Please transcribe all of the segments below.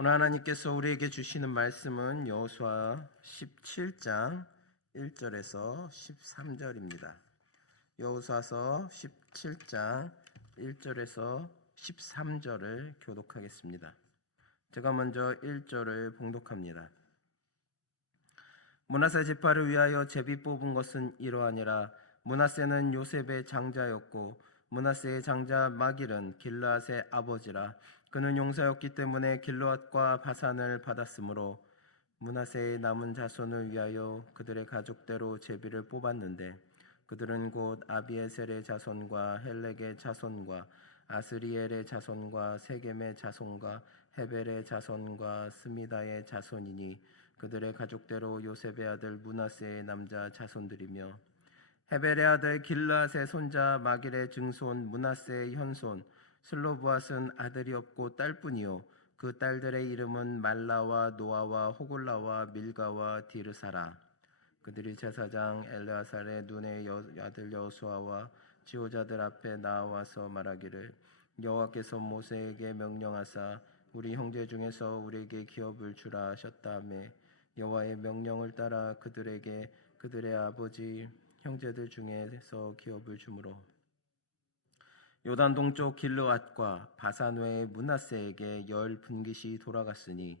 오늘 하나님께서 우리에게 주시는 말씀은 여호수아 17장 1절에서 13절입니다. 여호수아서 17장 1절에서 13절을 교독하겠습니다. 제가 먼저 1절을 봉독합니다. 므낫세 지파를 위하여 제비 뽑은 것은 이러하니라. 므낫세는 요셉의 장자였고 므낫세의 장자 마길은 길르앗의 아버지라. 그는 용사였기 때문에 길르앗과 바산을 받았으므로 므낫세의 남은 자손을 위하여 그들의 가족대로 제비를 뽑았는데 그들은 곧 아비에셀의 자손과 헬렉의 자손과 아스리엘의 자손과 세겜의 자손과 헤벨의 자손과 스미다의 자손이니 그들의 가족대로 요셉의 아들 므낫세의 남자 자손들이며 헤벨의 아들 길르앗의 손자 마길의 증손 므낫세의 현손 슬로브앗은 아들이 없고 딸뿐이요 그 딸들의 이름은 말라와 노아와 호글라와 밀가와 디르사라. 그들이 제사장 엘르아살의 눈의 아들 여호수아와 지도자들 앞에 나와서 말하기를 여호와께서 모세에게 명령하사 우리 형제 중에서 우리에게 기업을 주라 하셨다며 여호와의 명령을 따라 그들에게 그들의 아버지 형제들 중에서 기업을 주므로 요단 동쪽 길르앗과 바산 외의 므낫세에게 10분깃이 돌아갔으니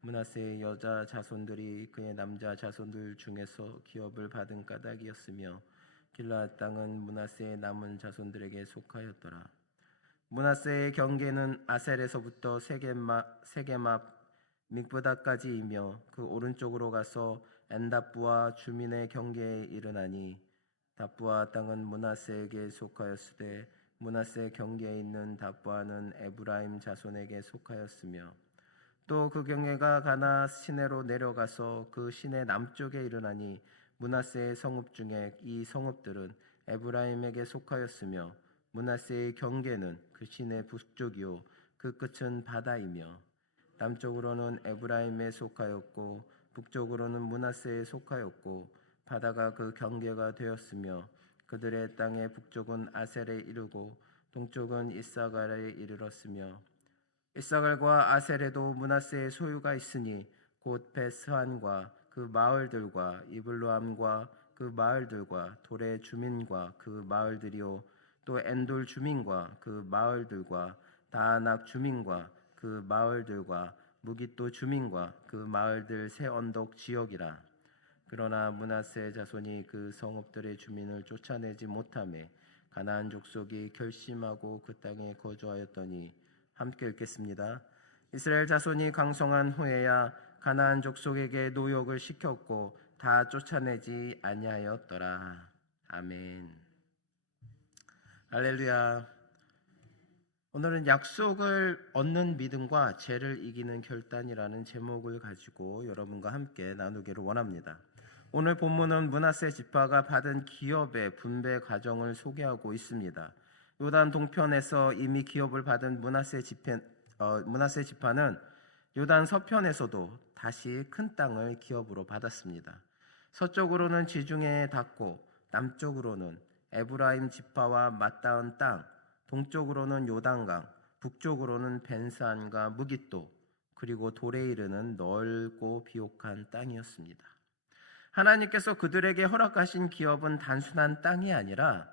므낫세의 여자 자손들이 그의 남자 자손들 중에서 기업을 받은 까닭이었으며 길르앗 땅은 므낫세의 남은 자손들에게 속하였더라. 므낫세의 경계는 아셀에서부터 세겜 앞 믹브다까지이며 그 오른쪽으로 가서 엔답부와 주민의 경계에 이르나니 답부아 땅은 므낫세에게 속하였으되 므낫세 경계에 있는 답부아는 에브라임 자손에게 속하였으며 또 그 경계가 가나 시내로 내려가서 그 시내 남쪽에 이르나니 므낫세의 성읍 중에 이 성읍들은 에브라임에게 속하였으며 므낫세의 경계는 그 시내 북쪽이요 그 끝은 바다이며 남쪽으로는 에브라임에 속하였고 북쪽으로는 므낫세에 속하였고 바다가 그 경계가 되었으며 그들의 땅의 북쪽은 아셀에 이르고 동쪽은 이사갈에 이르렀으며 이사갈과 아셀에도 므낫세의 소유가 있으니 곧 베스한과 그 마을들과 이블로암과 그 마을들과 돌의 주민과 그 마을들이요 또 엔돌 주민과 그 마을들과 다아낙 주민과 그 마을들과 무깃도 주민과 그 마을들 새 언덕 지역이라. 그러나 므낫세 자손이 그 성읍들의 주민을 쫓아내지 못하매 가나안 족속이 결심하고 그 땅에 거주하였더니 함께 읽겠습니다. 이스라엘 자손이 강성한 후에야 가나안 족속에게 노역을 시켰고 다 쫓아내지 아니하였더라. 아멘. 할렐루야. 오늘은 약속을 얻는 믿음과 죄를 이기는 결단이라는 제목을 가지고 여러분과 함께 나누기를 원합니다. 오늘 본문은 므낫세 지파가 받은 기업의 분배 과정을 소개하고 있습니다. 요단 동편에서 이미 기업을 받은 므낫세 지파는 요단 서편에서도 다시 큰 땅을 기업으로 받았습니다. 서쪽으로는 지중해에 닿고 남쪽으로는 에브라임 지파와 맞닿은 땅, 동쪽으로는 요단강, 북쪽으로는 벤산과 무깃도, 그리고 돌에 이르는 넓고 비옥한 땅이었습니다. 하나님께서 그들에게 허락하신 기업은 단순한 땅이 아니라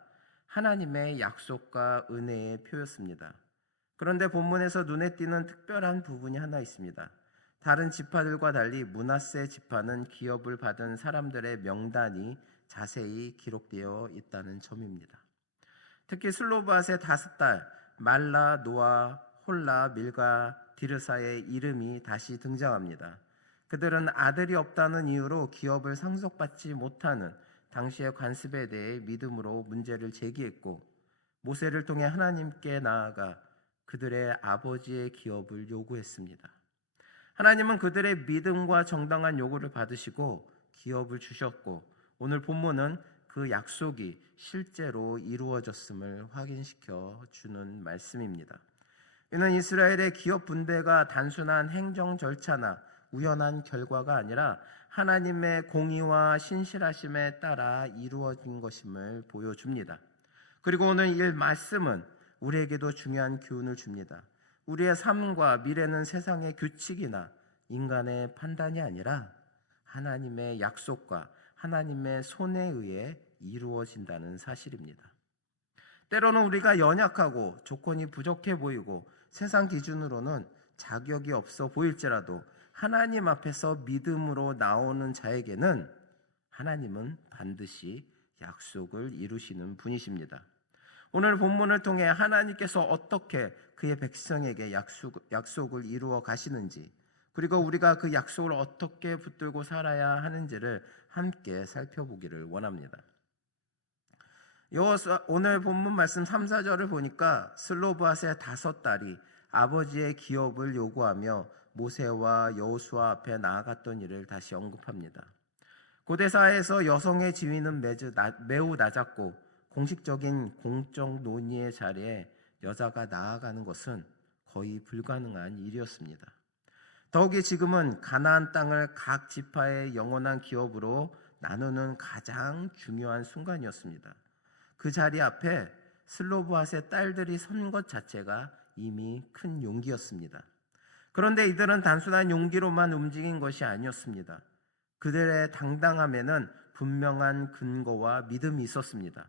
하나님의 약속과 은혜의 표였습니다. 그런데 본문에서 눈에 띄는 특별한 부분이 하나 있습니다. 다른 지파들과 달리 므낫세 지파는 기업을 받은 사람들의 명단이 자세히 기록되어 있다는 점입니다. 특히 슬로브앗의 5딸 말라, 노아, 홀라, 밀가, 디르사의 이름이 다시 등장합니다. 그들은 아들이 없다는 이유로 기업을 상속받지 못하는 당시의 관습에 대해 믿음으로 문제를 제기했고 모세를 통해 하나님께 나아가 그들의 아버지의 기업을 요구했습니다. 하나님은 그들의 믿음과 정당한 요구를 받으시고 기업을 주셨고 오늘 본문은 그 약속이 실제로 이루어졌음을 확인시켜 주는 말씀입니다. 이는 이스라엘의 기업 분배가 단순한 행정 절차나 우연한 결과가 아니라 하나님의 공의와 신실하심에 따라 이루어진 것임을 보여줍니다. 그리고 오늘 이 말씀은 우리에게도 중요한 교훈을 줍니다. 우리의 삶과 미래는 세상의 규칙이나 인간의 판단이 아니라 하나님의 약속과 하나님의 손에 의해 이루어진다는 사실입니다. 때로는 우리가 연약하고 조건이 부족해 보이고 세상 기준으로는 자격이 없어 보일지라도 하나님 앞에서 믿음으로 나오는 자에게는 하나님은 반드시 약속을 이루시는 분이십니다. 오늘 본문을 통해 하나님께서 어떻게 그의 백성에게 약속을 이루어 가시는지, 그리고 우리가 그 약속을 어떻게 붙들고 살아야 하는지를 함께 살펴보기를 원합니다. 오늘 본문 말씀 3, 4절을 보니까 슬로브앗의 5딸이 아버지의 기업을 요구하며 모세와 여호수아 앞에 나아갔던 일을 다시 언급합니다. 고대 사회에서 여성의 지위는 매우 낮았고 공식적인 공적 논의의 자리에 여자가 나아가는 것은 거의 불가능한 일이었습니다. 더욱이 지금은 가나안 땅을 각 지파의 영원한 기업으로 나누는 가장 중요한 순간이었습니다. 그 자리 앞에 슬로브앗의 딸들이 선 것 자체가 이미 큰 용기였습니다. 그런데 이들은 단순한 용기로만 움직인 것이 아니었습니다. 그들의 당당함에는 분명한 근거와 믿음이 있었습니다.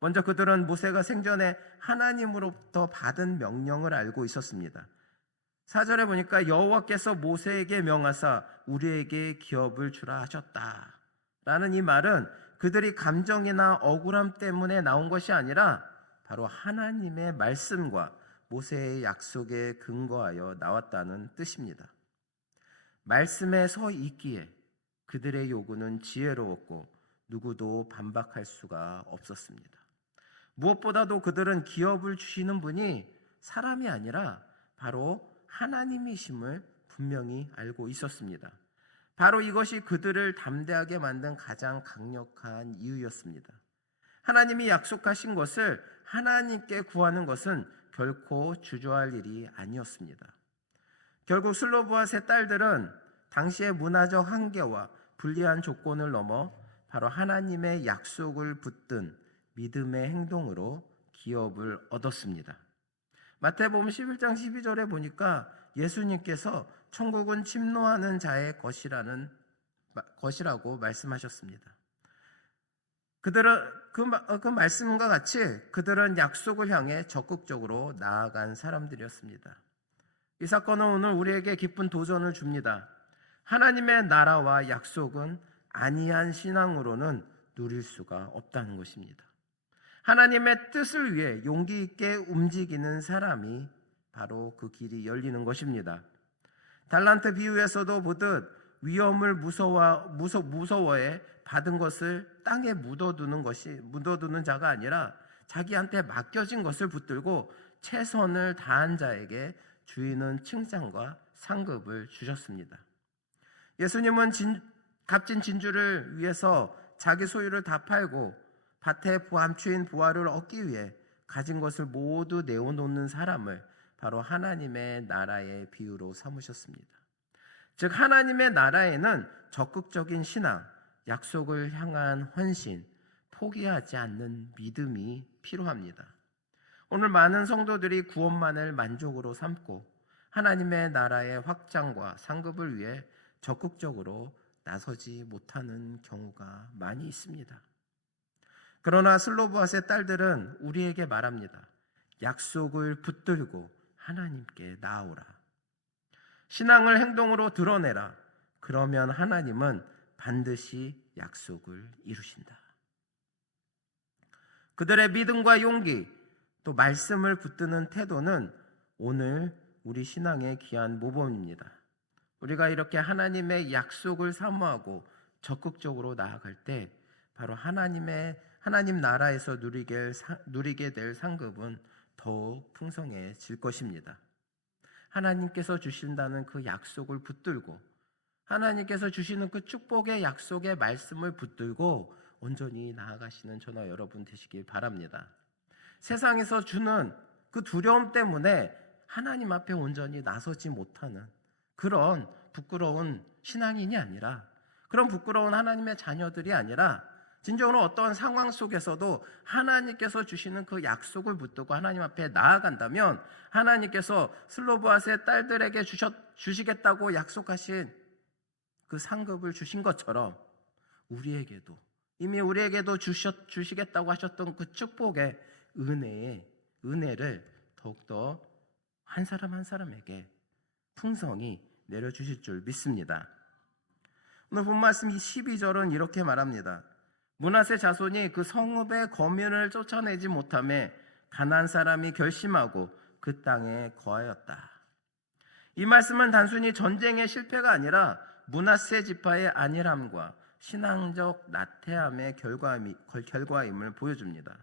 먼저 그들은 모세가 생전에 하나님으로부터 받은 명령을 알고 있었습니다. 4절에 보니까 여호와께서 모세에게 명하사 우리에게 기업을 주라 하셨다라는 이 말은 그들이 감정이나 억울함 때문에 나온 것이 아니라 바로 하나님의 말씀과 모세의 약속에 근거하여 나왔다는 뜻입니다. 말씀에 서 있기에 그들의 요구는 지혜로웠고 누구도 반박할 수가 없었습니다. 무엇보다도 그들은 기업을 주시는 분이 사람이 아니라 바로 하나님이심을 분명히 알고 있었습니다. 바로 이것이 그들을 담대하게 만든 가장 강력한 이유였습니다. 하나님이 약속하신 것을 하나님께 구하는 것은 결코 주저할 일이 아니었습니다. 결국 슬로브앗의 딸들은 당시의 문화적 한계와 불리한 조건을 넘어 바로 하나님의 약속을 붙든 믿음의 행동으로 기업을 얻었습니다. 마태복음 11장 12절에 보니까 예수님께서 천국은 침노하는 자의 것이라고 말씀하셨습니다. 그들은 그 말씀과 같이 그들은 약속을 향해 적극적으로 나아간 사람들이었습니다. 이 사건은 오늘 우리에게 깊은 도전을 줍니다. 하나님의 나라와 약속은 안이한 신앙으로는 누릴 수가 없다는 것입니다. 하나님의 뜻을 위해 용기 있게 움직이는 사람이 바로 그 길이 열리는 것입니다. 달란트 비유에서도 보듯 위험을 무서워해 받은 것을 땅에 묻어두는 자가 아니라 자기한테 맡겨진 것을 붙들고 최선을 다한 자에게 주인은 칭찬과 상급을 주셨습니다. 예수님은 값진 진주를 위해서 자기 소유를 다 팔고 밭에 감추인 부활을 얻기 위해 가진 것을 모두 내어놓는 사람을 바로 하나님의 나라의 비유로 삼으셨습니다. 즉 하나님의 나라에는 적극적인 신앙, 약속을 향한 헌신, 포기하지 않는 믿음이 필요합니다. 오늘 많은 성도들이 구원만을 만족으로 삼고 하나님의 나라의 확장과 상급을 위해 적극적으로 나서지 못하는 경우가 많이 있습니다. 그러나 슬로브앗의 딸들은 우리에게 말합니다. 약속을 붙들고 하나님께 나아오라. 신앙을 행동으로 드러내라. 그러면 하나님은 반드시 약속을 이루신다. 그들의 믿음과 용기, 또 말씀을 붙드는 태도는 오늘 우리 신앙의 귀한 모범입니다. 우리가 이렇게 하나님의 약속을 사모하고 적극적으로 나아갈 때 바로 하나님 나라에서 누리게 될 상급은 더욱 풍성해질 것입니다. 하나님께서 주신다는 그 약속을 붙들고 하나님께서 주시는 그 축복의 약속의 말씀을 붙들고 온전히 나아가시는 저와 여러분 되시길 바랍니다. 세상에서 주는 그 두려움 때문에 하나님 앞에 온전히 나서지 못하는 그런 부끄러운 신앙인이 아니라, 그런 부끄러운 하나님의 자녀들이 아니라 진정으로 어떠한 상황 속에서도 하나님께서 주시는 그 약속을 붙들고 하나님 앞에 나아간다면 하나님께서 슬로보아스의 딸들에게 주시겠다고 약속하신 그 상급을 주신 것처럼 우리에게도 이미 우리에게도 주시겠다고 하셨던 그 축복의 은혜를 더욱더 한 사람 한 사람에게 풍성히 내려주실 줄 믿습니다. 오늘 본 말씀 12절은 이렇게 말합니다. 므낫세 자손이 그 성읍의 거민을 쫓아내지 못하매 가나안 사람이 결심하고 그 땅에 거하였다. 이 말씀은 단순히 전쟁의 실패가 아니라 므낫세 지파의 안일함과 신앙적 나태함의 결과임을 보여줍니다.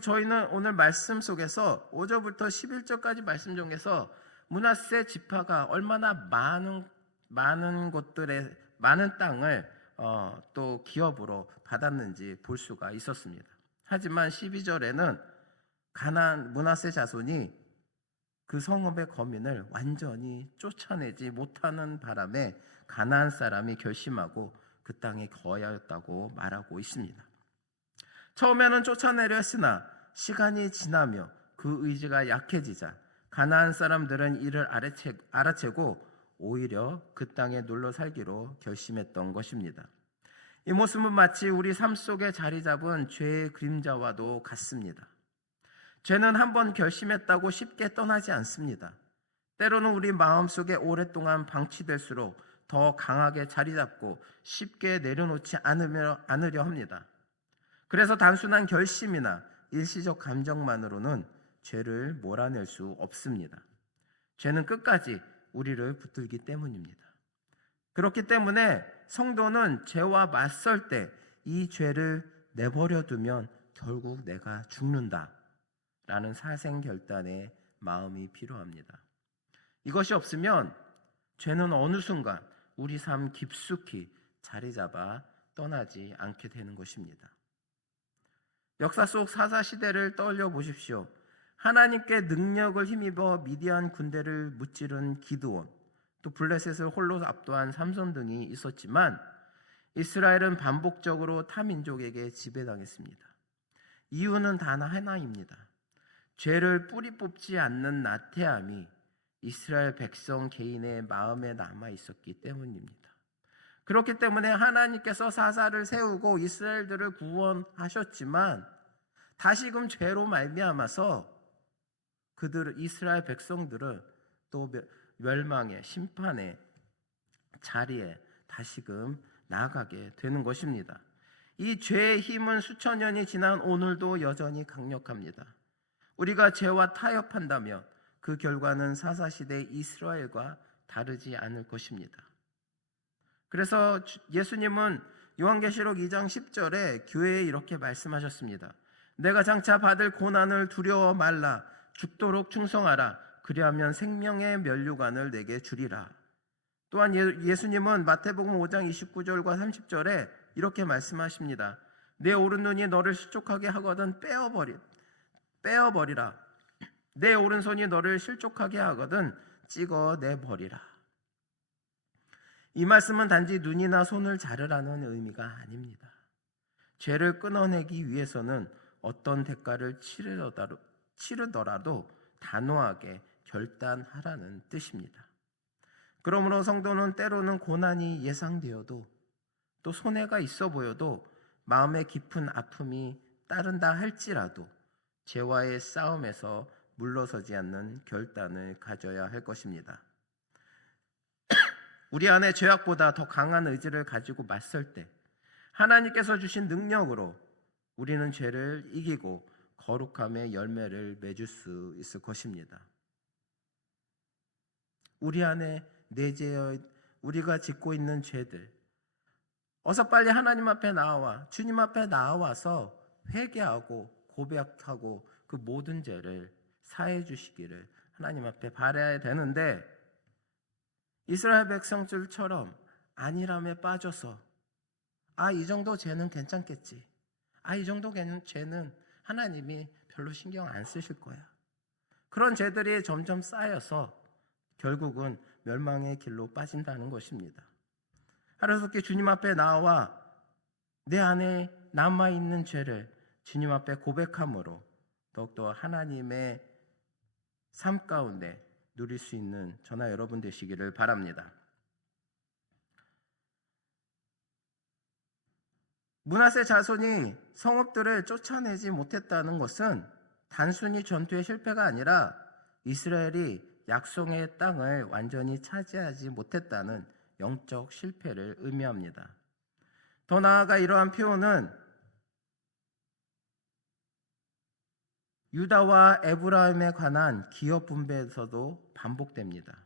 저희는 오늘 말씀 속에서 5절부터 11절까지 말씀 중에서 므낫세 지파가 얼마나 많은 곳들의 많은 땅을 또 기업으로 받았는지 볼 수가 있었습니다. 하지만 12절에는 므낫세 자손이 그 성읍의 거민을 완전히 쫓아내지 못하는 바람에 가나안 사람이 결심하고 그 땅에 거하였다고 말하고 있습니다. 처음에는 쫓아내려 했으나 시간이 지나며 그 의지가 약해지자 가나안 사람들은 이를 알아채고 오히려 그 땅에 눌러 살기로 결심했던 것입니다. 이 모습은 마치 우리 삶 속에 자리 잡은 죄의 그림자와도 같습니다. 죄는 한번 결심했다고 쉽게 떠나지 않습니다. 때로는 우리 마음속에 오랫동안 방치될수록 더 강하게 자리 잡고 쉽게 내려놓지 않으려 합니다. 그래서 단순한 결심이나 일시적 감정만으로는 죄를 몰아낼 수 없습니다. 죄는 끝까지 우리를 붙들기 때문입니다. 그렇기 때문에 성도는 죄와 맞설 때 이 죄를 내버려 두면 결국 내가 죽는다 라는 사생결단의 마음이 필요합니다. 이것이 없으면 죄는 어느 순간 우리 삶 깊숙이 자리 잡아 떠나지 않게 되는 것입니다. 역사 속 사사시대를 떠올려 보십시오. 하나님께 능력을 힘입어 미디안 군대를 무찌른 기드온, 또 블레셋을 홀로 압도한 삼손 등이 있었지만 이스라엘은 반복적으로 타민족에게 지배당했습니다. 이유는 단 하나입니다. 죄를 뿌리 뽑지 않는 나태함이 이스라엘 백성 개인의 마음에 남아 있었기 때문입니다. 그렇기 때문에 하나님께서 사사를 세우고 이스라엘들을 구원하셨지만 다시금 죄로 말미암아서 이스라엘 백성들은 또 멸망의 심판의 자리에 다시금 나아가게 되는 것입니다. 이 죄의 힘은 수천 년이 지난 오늘도 여전히 강력합니다. 우리가 죄와 타협한다면 그 결과는 사사시대 이스라엘과 다르지 않을 것입니다. 그래서 예수님은 요한계시록 2장 10절에 교회에 이렇게 말씀하셨습니다. 내가 장차 받을 고난을 두려워 말라. 죽도록 충성하라. 그리하면 생명의 면류관을 내게 주리라. 또한 예수님은 마태복음 5장 29절과 30절에 이렇게 말씀하십니다. 내 오른눈이 너를 실족하게 하거든 빼어버리라. 내 오른손이 너를 실족하게 하거든 찍어내버리라. 이 말씀은 단지 눈이나 손을 자르라는 의미가 아닙니다. 죄를 끊어내기 위해서는 어떤 대가를 치르더라도 단호하게 결단하라는 뜻입니다. 그러므로 성도는 때로는 고난이 예상되어도 또 손해가 있어 보여도 마음의 깊은 아픔이 따른다 할지라도 죄와의 싸움에서 물러서지 않는 결단을 가져야 할 것입니다. 우리 안에 죄악보다 더 강한 의지를 가지고 맞설 때 하나님께서 주신 능력으로 우리는 죄를 이기고 거룩함의 열매를 맺을 수 있을 것입니다. 우리 안에 내재해 우리가 짓고 있는 죄들, 어서 빨리 하나님 앞에 나와 주님 앞에 나와서 회개하고 고백하고 그 모든 죄를 사해 주시기를 하나님 앞에 바라야 되는데, 이스라엘 백성들처럼 안일함에 빠져서 이 정도 죄는 괜찮겠지, 이 정도 죄는 하나님이 별로 신경 안 쓰실 거야, 그런 죄들이 점점 쌓여서 결국은 멸망의 길로 빠진다는 것입니다. 하루속히 주님 앞에 나와 내 안에 남아있는 죄를 주님 앞에 고백함으로 더욱더 하나님의 삶 가운데 누릴 수 있는 저나 여러분 되시기를 바랍니다. 므낫세 자손이 성읍들을 쫓아내지 못했다는 것은 단순히 전투의 실패가 아니라 이스라엘이 약속의 땅을 완전히 차지하지 못했다는 영적 실패를 의미합니다. 더 나아가 이러한 표현은 유다와 에브라임에 관한 기업 분배에서도 반복됩니다.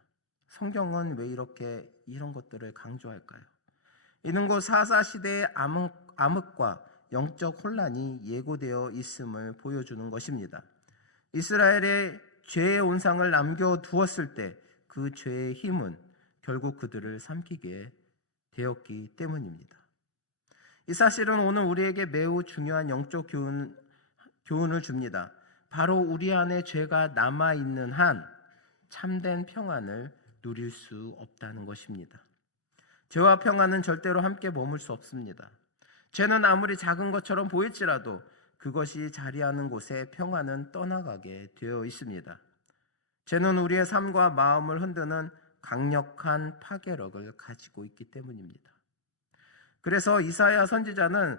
성경은 왜 이런 것들을 강조할까요? 이는 곧 사사 시대의 암흑과 영적 혼란이 예고되어 있음을 보여주는 것입니다. 이스라엘의 죄의 온상을 남겨두었을 때 그 죄의 힘은 결국 그들을 삼키게 되었기 때문입니다. 이 사실은 오늘 우리에게 매우 중요한 영적 교훈을 줍니다. 바로 우리 안에 죄가 남아있는 한 참된 평안을 누릴 수 없다는 것입니다. 죄와 평안은 절대로 함께 머물 수 없습니다. 죄는 아무리 작은 것처럼 보일지라도 그것이 자리하는 곳에 평안은 떠나가게 되어 있습니다. 죄는 우리의 삶과 마음을 흔드는 강력한 파괴력을 가지고 있기 때문입니다. 그래서 이사야 선지자는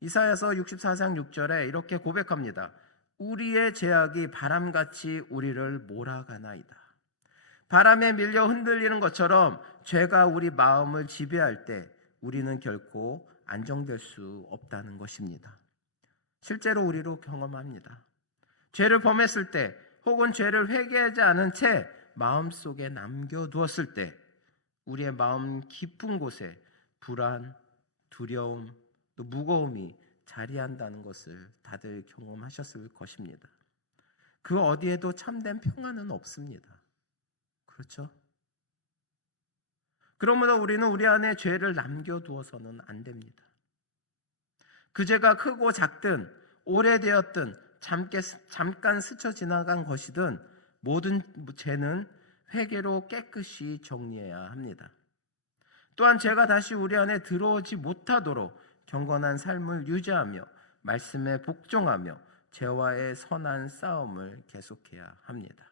이사야서 64장 6절에 이렇게 고백합니다. 우리의 죄악이 바람같이 우리를 몰아가나이다. 바람에 밀려 흔들리는 것처럼 죄가 우리 마음을 지배할 때 우리는 결코 안정될 수 없다는 것입니다. 실제로 우리로 경험합니다. 죄를 범했을 때 혹은 죄를 회개하지 않은 채 마음속에 남겨두었을 때 우리의 마음 깊은 곳에 불안, 두려움, 또 무거움이 자리한다는 것을 다들 경험하셨을 것입니다. 그 어디에도 참된 평안은 없습니다. 그렇죠? 그러므로 우리는 우리 안에 죄를 남겨두어서는 안 됩니다. 그 죄가 크고 작든 오래되었든 잠깐 스쳐 지나간 것이든 모든 죄는 회개로 깨끗이 정리해야 합니다. 또한 죄가 다시 우리 안에 들어오지 못하도록 경건한 삶을 유지하며 말씀에 복종하며 죄와의 선한 싸움을 계속해야 합니다.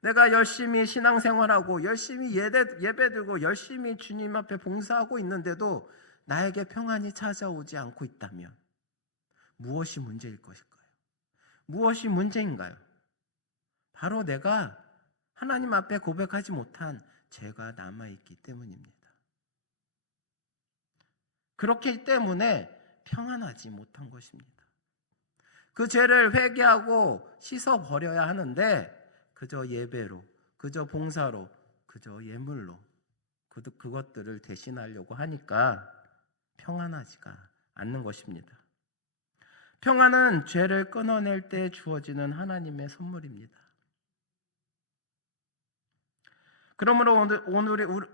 내가 열심히 신앙생활하고 열심히 예배드리고 열심히 주님 앞에 봉사하고 있는데도 나에게 평안이 찾아오지 않고 있다면 무엇이 문제일 것일까요? 무엇이 문제인가요? 바로 내가 하나님 앞에 고백하지 못한 죄가 남아있기 때문입니다. 그렇기 때문에 평안하지 못한 것입니다. 그 죄를 회개하고 씻어버려야 하는데 그저 예배로, 그저 봉사로, 그저 예물로 그것들을 대신하려고 하니까 평안하지가 않는 것입니다. 평안은 죄를 끊어낼 때 주어지는 하나님의 선물입니다. 그러므로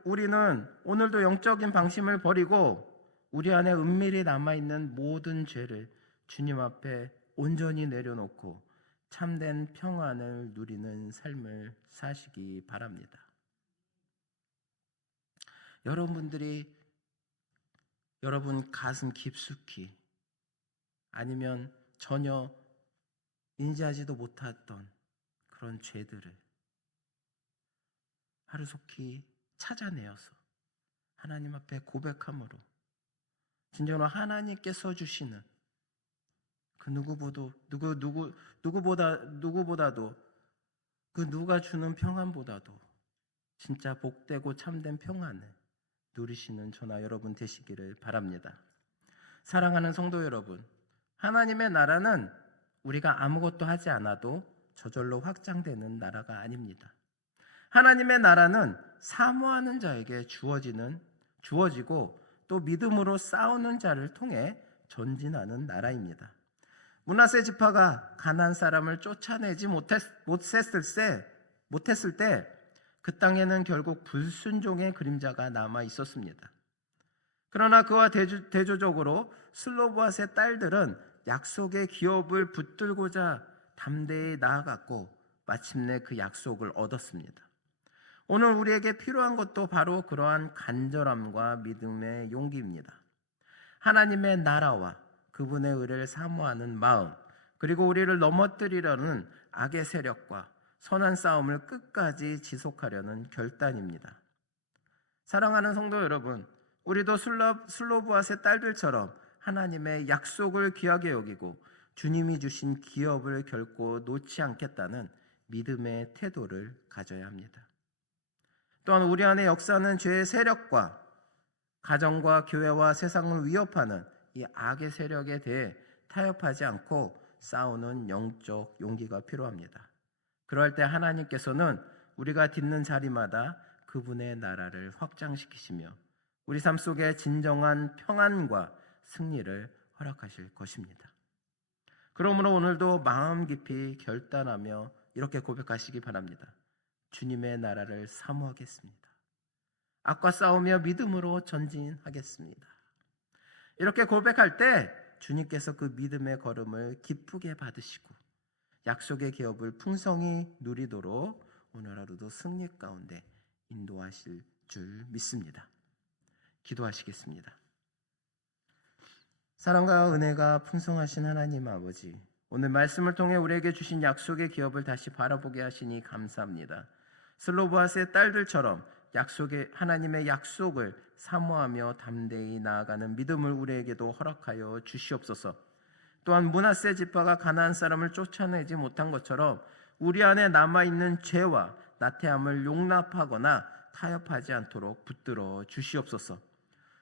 우리는 오늘도 영적인 방심을 버리고 우리 안에 은밀히 남아있는 모든 죄를 주님 앞에 온전히 내려놓고 참된 평안을 누리는 삶을 사시기 바랍니다. 여러분 가슴 깊숙이 아니면 전혀 인지하지도 못했던 그런 죄들을 하루속히 찾아내어서 하나님 앞에 고백함으로 진정으로 하나님께서 주시는 그 누구보다도 그 누가 주는 평안보다도 진짜 복되고 참된 평안을 누리시는 저나 여러분 되시기를 바랍니다. 사랑하는 성도 여러분, 하나님의 나라는 우리가 아무것도 하지 않아도 저절로 확장되는 나라가 아닙니다. 하나님의 나라는 사모하는 자에게 주어지고 또 믿음으로 싸우는 자를 통해 전진하는 나라입니다. 므낫세 지파가 가나안 사람을 쫓아내지 못했을 때 그 땅에는 결국 불순종의 그림자가 남아 있었습니다. 그러나 그와 대조적으로 슬로보앗의 딸들은 약속의 기업을 붙들고자 담대히 나아갔고 마침내 그 약속을 얻었습니다. 오늘 우리에게 필요한 것도 바로 그러한 간절함과 믿음의 용기입니다. 하나님의 나라와 그분의 의를 사모하는 마음, 그리고 우리를 넘어뜨리려는 악의 세력과 선한 싸움을 끝까지 지속하려는 결단입니다. 사랑하는 성도 여러분, 우리도 슬로브앗의 딸들처럼 하나님의 약속을 귀하게 여기고 주님이 주신 기업을 결코 놓지 않겠다는 믿음의 태도를 가져야 합니다. 또한 우리 안에 역사하는 죄의 세력과 가정과 교회와 세상을 위협하는 이 악의 세력에 대해 타협하지 않고 싸우는 영적 용기가 필요합니다. 그럴 때 하나님께서는 우리가 딛는 자리마다 그분의 나라를 확장시키시며 우리 삶 속에 진정한 평안과 승리를 허락하실 것입니다. 그러므로 오늘도 마음 깊이 결단하며 이렇게 고백하시기 바랍니다. 주님의 나라를 사모하겠습니다. 악과 싸우며 믿음으로 전진하겠습니다. 이렇게 고백할 때 주님께서 그 믿음의 걸음을 기쁘게 받으시고 약속의 기업을 풍성히 누리도록 오늘 하루도 승리 가운데 인도하실 줄 믿습니다. 기도하시겠습니다. 사랑과 은혜가 풍성하신 하나님 아버지, 오늘 말씀을 통해 우리에게 주신 약속의 기업을 다시 바라보게 하시니 감사합니다. 슬로브앗의 딸들처럼 하나님의 약속을 사모하며 담대히 나아가는 믿음을 우리에게도 허락하여 주시옵소서. 또한 므낫세 지파가 가나안 사람을 쫓아내지 못한 것처럼 우리 안에 남아있는 죄와 나태함을 용납하거나 타협하지 않도록 붙들어 주시옵소서.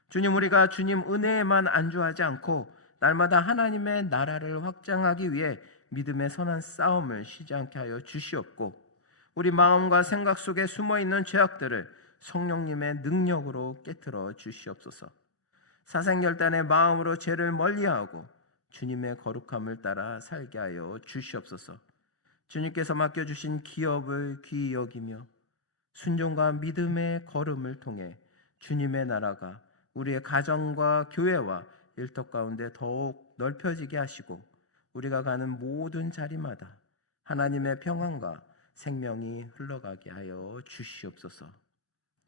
주님, 우리가 주님 은혜에만 안주하지 않고 날마다 하나님의 나라를 확장하기 위해 믿음의 선한 싸움을 쉬지 않게 하여 주시옵고, 우리 마음과 생각 속에 숨어있는 죄악들을 성령님의 능력으로 깨트려 주시옵소서. 사생결단의 마음으로 죄를 멀리하고 주님의 거룩함을 따라 살게 하여 주시옵소서. 주님께서 맡겨주신 기업을 귀히 여기며 순종과 믿음의 걸음을 통해 주님의 나라가 우리의 가정과 교회와 일터 가운데 더욱 넓혀지게 하시고 우리가 가는 모든 자리마다 하나님의 평안과 생명이 흘러가게 하여 주시옵소서.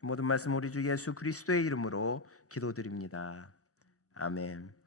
모든 말씀 우리 주 예수 그리스도의 이름으로 기도드립니다. 아멘.